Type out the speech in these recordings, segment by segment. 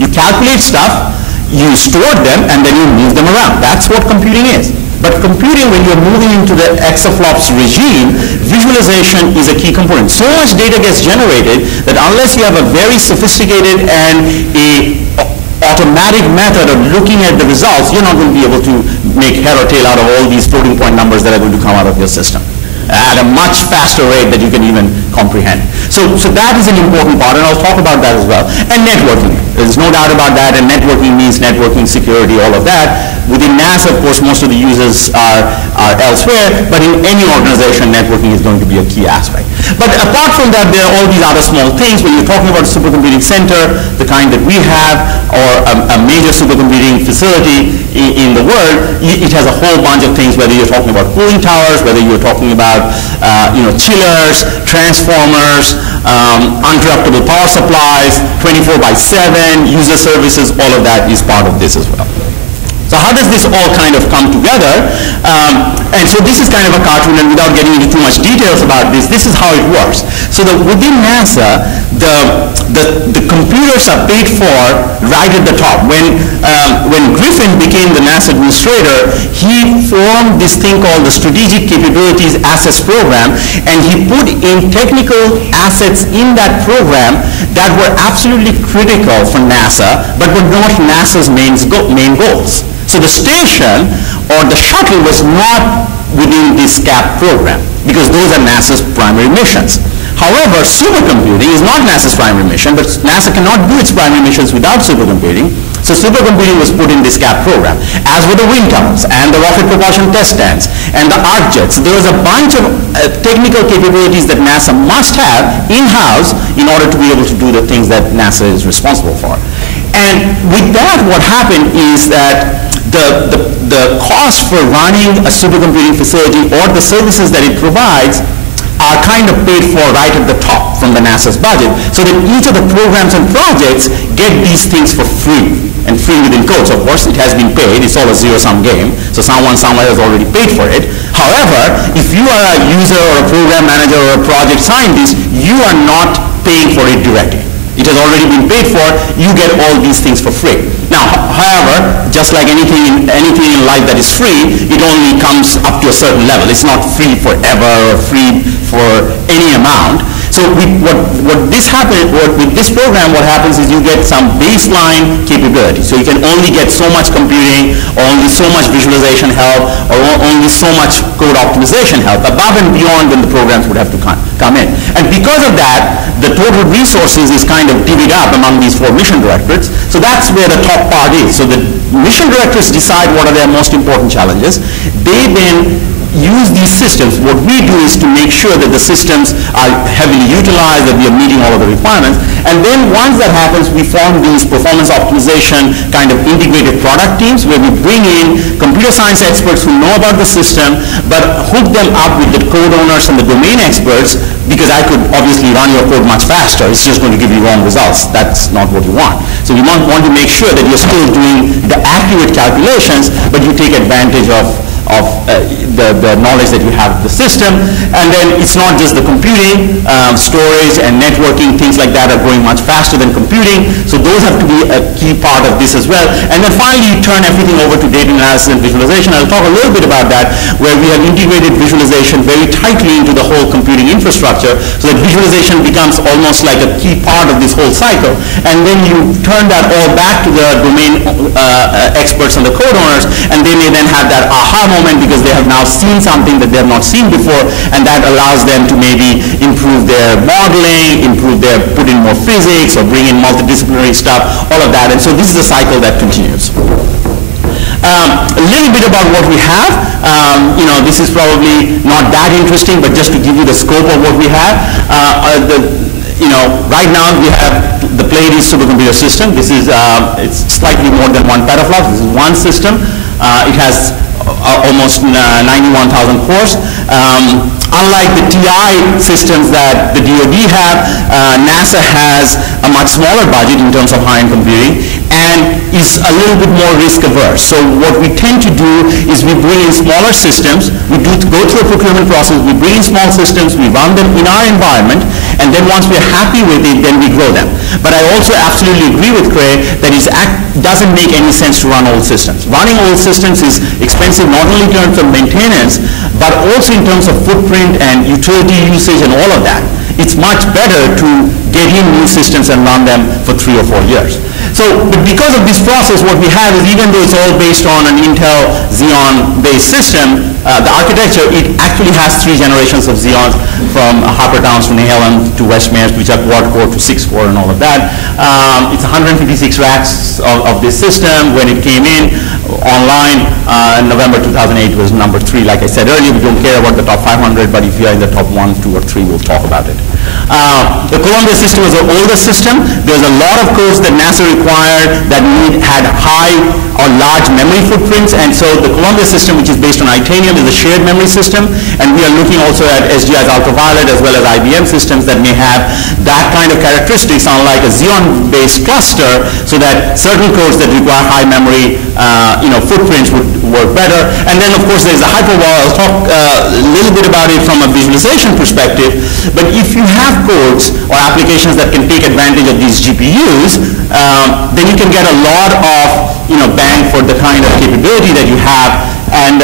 you calculate stuff, you store them, and then you move them around. That's what computing is. But computing, when you're moving into the exaflops regime, visualization is a key component. So much data gets generated that unless you have a very sophisticated and a automatic method of looking at the results, you're not going to be able to make head or tail out of all these floating point numbers that are going to come out of your system at a much faster rate that you can even comprehend. So that is an important part, and I'll talk about that as well. And networking. There's no doubt about that, and networking means networking, security, all of that. Within NASA, of course, most of the users are elsewhere, but in any organization, networking is going to be a key aspect. But apart from that, there are all these other small things. When you're talking about a supercomputing center, the kind that we have, or a major supercomputing facility in the world, it has a whole bunch of things, whether you're talking about cooling towers, whether you're talking about chillers, transformers, uninterruptible power supplies, 24/7, user services, all of that is part of this as well. So how does this all kind of come together? And so this is kind of a cartoon, and without getting into too much details about this, this is how it works. So that within NASA, the computers are paid for right at the top. When Griffin became the NASA administrator, he formed this thing called the Strategic Capabilities Assets Program, and he put in technical assets in that program that were absolutely critical for NASA, but were not NASA's main goals. So the station or the shuttle was not within this CAP program, because those are NASA's primary missions. However, supercomputing is not NASA's primary mission, but NASA cannot do its primary missions without supercomputing. So supercomputing was put in this CAP program, as were the wind tunnels and the rocket propulsion test stands and the arc jets. There was a bunch of technical capabilities that NASA must have in-house in order to be able to do the things that NASA is responsible for. And with that, what happened is that the cost for running a supercomputing facility or the services that it provides are kind of paid for right at the top from the NASA's budget, so that each of the programs and projects get these things for free, and free within quotes. Of course, it has been paid. It's all a zero-sum game, so someone somewhere has already paid for it. However, if you are a user or a program manager or a project scientist, you are not paying for it directly. It has already been paid for. You get all these things for free. Now, however, just like anything in life that is free, it only comes up to a certain level. It's not free forever or free for any amount. So with this program, what happens is you get some baseline capability. So you can only get so much computing, or only so much visualization help, or only so much code optimization help, above and beyond when the programs would have to come in. And because of that, the total resources is kind of divvied up among these 4 mission directorates. So that's where the top part is. So the mission directorates decide what are their most important challenges. They then use these systems. What we do is to make sure that the systems are heavily utilized, that we are meeting all of the requirements. And then once that happens, we form these performance optimization kind of integrated product teams, where we bring in computer science experts who know about the system, but hook them up with the code owners and the domain experts, because I could obviously run your code much faster. It's just going to give you wrong results. That's not what you want. So you want to make sure that you're still doing the accurate calculations, but you take advantage of the knowledge that you have of the system. And then it's not just the computing, storage and networking, things like that are growing much faster than computing. So those have to be a key part of this as well. And then finally, you turn everything over to data analysis and visualization. I'll talk a little bit about that, where we have integrated visualization very tightly into the whole computing infrastructure, so that visualization becomes almost like a key part of this whole cycle. And then you turn that all back to the domain experts and the code owners, and they may then have that aha moment, because they have now seen something that they have not seen before, and that allows them to maybe improve their modeling, put in more physics, or bring in multidisciplinary stuff, all of that. And so this is a cycle that continues. A little bit about what we have. This is probably not that interesting, but just to give you the scope of what we have. Right now we have the Pleiades supercomputer system. This is it's slightly more than 1 petaflop. This is one system. It has almost 91,000 cores. Unlike the TI systems that the DoD have, NASA has a much smaller budget in terms of high-end computing. and is a little bit more risk averse. So what we tend to do is we bring in smaller systems, we go through a procurement process, we bring in small systems, we run them in our environment, and then once we're happy with it, then we grow them. But I also absolutely agree with Craig that it doesn't make any sense to run old systems. Running old systems is expensive not only in terms of maintenance, but also in terms of footprint and utility usage and all of that. It's much better to get in new systems and run them for 3 or 4 years. So, but because of this process, what we have is, even though it's all based on an Intel Xeon-based system, the architecture, it actually has 3 generations of Xeons, from Harper Downs to Nehalem to Westmere, which are quad-core to 6-core and all of that. It's 156 racks of this system. When it came in online, November 2008 was number 3. Like I said earlier, we don't care about the top 500, but if you are in the top 1, 2, or 3, we'll talk about it. The Columbia system was an older system. There's a lot of codes that NASA required that had high or large memory footprints, and so the Columbia system, which is based on Itanium, is a shared memory system, and we are looking also at SGI's Ultraviolet as well as IBM systems that may have that kind of characteristics, unlike a Xeon-based cluster, so that certain codes that require high memory footprints would work better. And then, of course, there's the Hyperwall. I'll talk a little bit about it from a visualization perspective, but if you have codes or applications that can take advantage of these GPUs, then you can get a lot of bang for the kind of capability that you have. And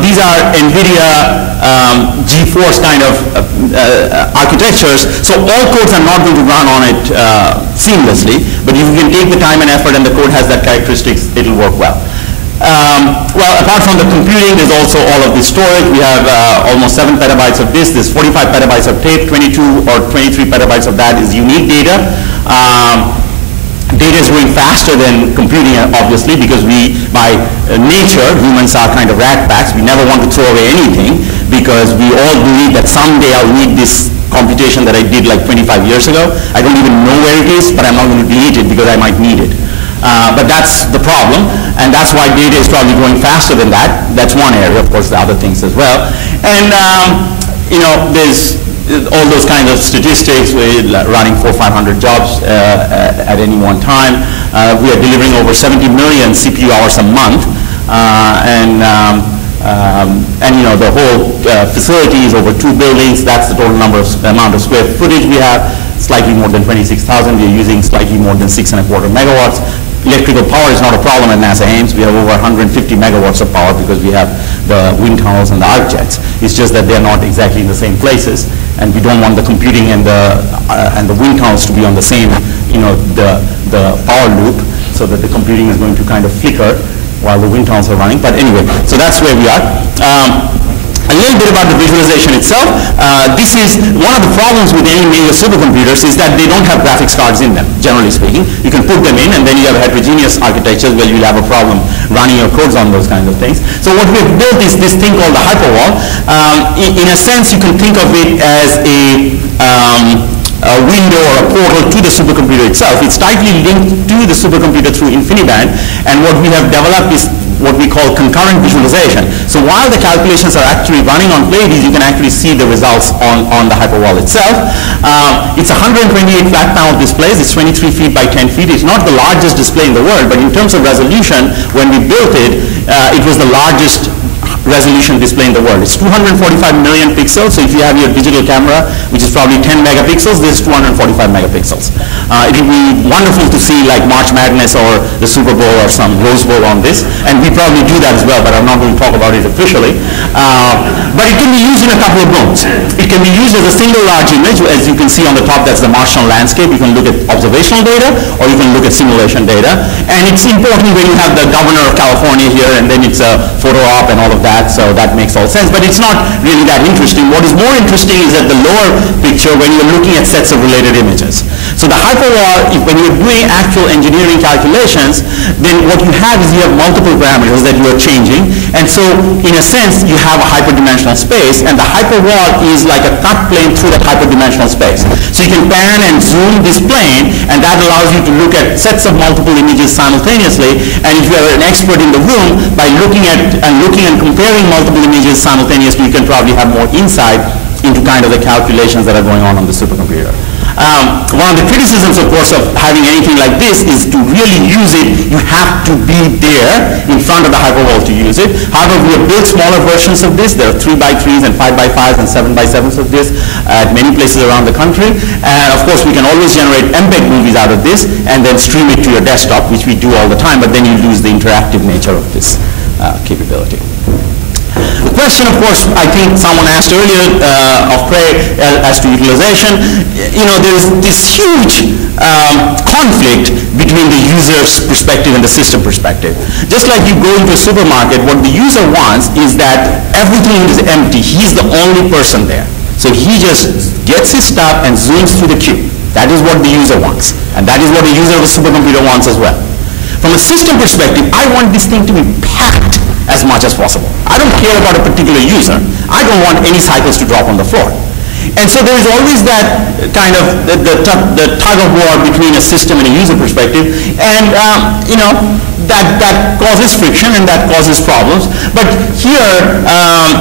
these are NVIDIA GeForce kind of architectures, so all codes are not going to run on it seamlessly, but if you can take the time and effort and the code has that characteristics, it'll work well. Well, apart from the computing, there's also all of the storage. We have almost 7 petabytes of this. There's 45 petabytes of tape, 22 or 23 petabytes of that is unique data. Data is growing faster than computing, obviously, because we, by nature, humans are kind of rat packs. We never want to throw away anything because we all believe that someday I'll need this computation that I did like 25 years ago. I don't even know where it is, but I'm not going to delete it because I might need it. But that's the problem, and that's why data is probably growing faster than that. That's one area, of course, the other things as well. And, there's all those kinds of statistics. We're running 400 or 500 jobs at any one time. We are delivering over 70 million CPU hours a month, the whole facility is over 2 buildings. That's the total amount of square footage we have. Slightly more than 26,000. We are using slightly more than 6.25 megawatts. Electrical power is not a problem at NASA Ames. We have over 150 megawatts of power because we have the wind tunnels and the arc jets. It's just that they're not exactly in the same places, and we don't want the computing and the wind tunnels to be on the same, the power loop, so that the computing is going to kind of flicker while the wind tunnels are running. But anyway, so that's where we are. A little bit about the visualization itself. This is one of the problems with any major supercomputers, is that they don't have graphics cards in them, generally speaking. You can put them in, and then you have heterogeneous architectures where you'll have a problem running your codes on those kinds of things. So what we've built is this thing called the Hyperwall. In a sense, you can think of it as a window or a portal to the supercomputer itself. It's tightly linked to the supercomputer through InfiniBand, and what we have developed is what we call concurrent visualization. So while the calculations are actually running on Pleiades, you can actually see the results on the Hyperwall itself. It's 128 flat panel displays. It's 23 feet by 10 feet. It's not the largest display in the world, but in terms of resolution, when we built it, it was the largest resolution display in the world. It's 245 million pixels, so if you have your digital camera, which is probably 10 megapixels, this is 245 megapixels. It will be wonderful to see like March Madness or the Super Bowl or some Rose Bowl on this, and we probably do that as well, but I'm not going to talk about it officially. But it can be used in a couple of modes. It can be used as a single large image. As you can see on the top, that's the Martian landscape. You can look at observational data, or you can look at simulation data. And it's important when you have the governor of California here, and then it's a photo op and all of that, so that makes all sense. But it's not really that interesting. What is more interesting is at the lower picture when you're looking at sets of related images. So the Hyperwall, when you're doing actual engineering calculations, then what you have is you have multiple parameters that you are changing. And so in a sense, you have a hyperdimensional space, and the Hyperwall is like a cut plane through that hyperdimensional space. So you can pan and zoom this plane, and that allows you to look at sets of multiple images simultaneously. And if you are an expert in the room, by looking and comparing multiple images simultaneously, you can probably have more insight into kind of the calculations that are going on the supercomputer. One of the criticisms, of course, of having anything like this is to really use it, you have to be there in front of the hyperwall to use it. However, we have built smaller versions of this. There are 3x3s and 5x5s and 7x7s of this at many places around the country. And of course, we can always generate MPEG movies out of this and then stream it to your desktop, which we do all the time, but then you lose the interactive nature of this capability. The question, of course, I think someone asked earlier of Craig as to utilization. You know, there's this huge conflict between the user's perspective and the system perspective. Just like you go into a supermarket, what the user wants is that everything is empty. He's the only person there. So he just gets his stuff and zooms through the queue. That is what the user wants. And that is what the user of a supercomputer wants as well. From a system perspective, I want this thing to be packed as much as possible. I don't care about a particular user. I don't want any cycles to drop on the floor. And so there is always that kind of the tug of war between a system and a user perspective, and you know, that causes friction and that causes problems. But here,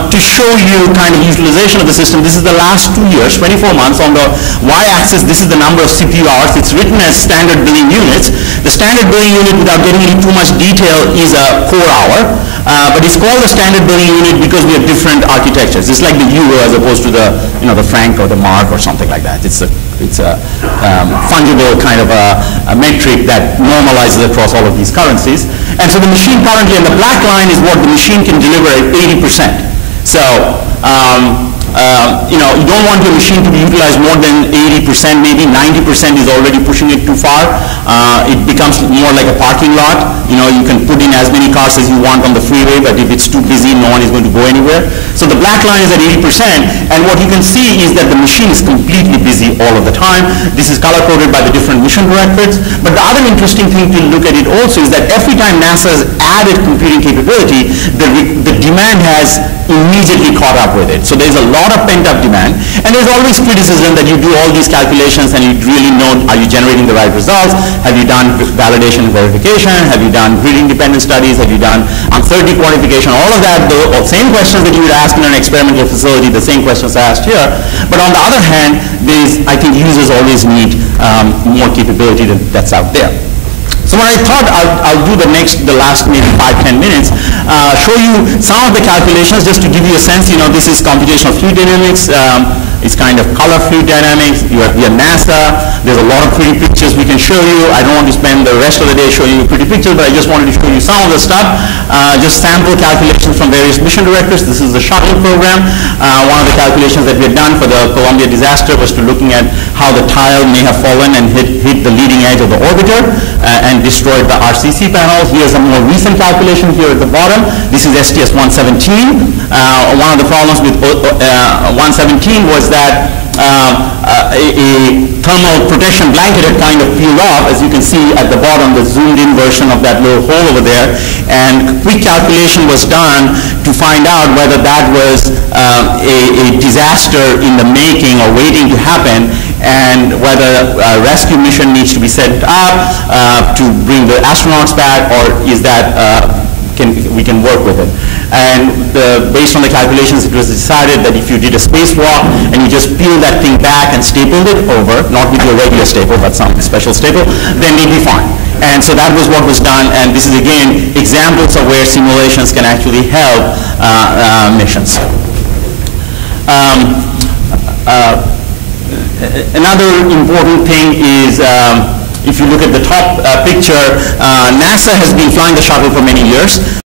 to show you kind of utilization of the system, this is the last 2 years, 24 months. On the y-axis, this is the number of CPU hours. It's written as standard billing units. The standard billing unit, without getting into too much detail, is a core hour. But it's called a standard billing unit because we have different architectures. It's like the euro as opposed to the, you know, the franc or the mark or something like that. It's a fungible kind of a metric that normalizes across all of these currencies. And so the machine currently, and the black line is what the machine can deliver at 80%. So, you know, you don't want your machine to be utilized more than 80%, maybe 90% is already pushing it too far. It becomes more like a parking lot. You know, you can put in as many cars as you want on the freeway, but if it's too busy, no one is going to go anywhere. So the black line is at 80%, and what you can see is that the machine is completely busy all of the time. This is color-coded by the different mission directorates. But the other interesting thing to look at it also is that every time NASA has added computing capability, the demand has immediately caught up with it. So there's a lot of pent-up demand, and there's always criticism that you do all these calculations and you really know, are you generating the right results? Have you done validation and verification? Have you done grid-independent studies? Have you done uncertainty quantification? All of that, the same questions that you would ask in an experimental facility, the same questions are asked here. But on the other hand, I think users always need more capability that's out there. So what I thought I'll do the last maybe 5-10 minutes, show you some of the calculations just to give you a sense. You know, this is computational fluid dynamics. It's kind of color fluid dynamics. We are NASA. There's a lot of pretty pictures we can show you. I don't want to spend the rest of the day showing you pretty pictures, but I just wanted to show you some of the stuff. Just sample calculations from various mission directors. This is the shuttle program. One of the calculations that we had done for the Columbia disaster was to looking at how the tile may have fallen and hit the leading edge of the orbiter and destroyed the RCC panel. Here's a more recent calculation here at the bottom. This is STS-117. One of the problems with 117 was that a thermal protection blanket had kind of peeled off, as you can see at the bottom, the zoomed in version of that little hole over there, and quick calculation was done to find out whether that was a disaster in the making or waiting to happen, and whether a rescue mission needs to be set up to bring the astronauts back, or is that we can work with it. And based on the calculations, it was decided that if you did a spacewalk and you just peel that thing back and stapled it over, not with your regular staple, but some special staple, then they'd be fine. And so that was what was done, and this is again examples of where simulations can actually help missions. Another important thing is if you look at the top picture, NASA has been flying the shuttle for many years.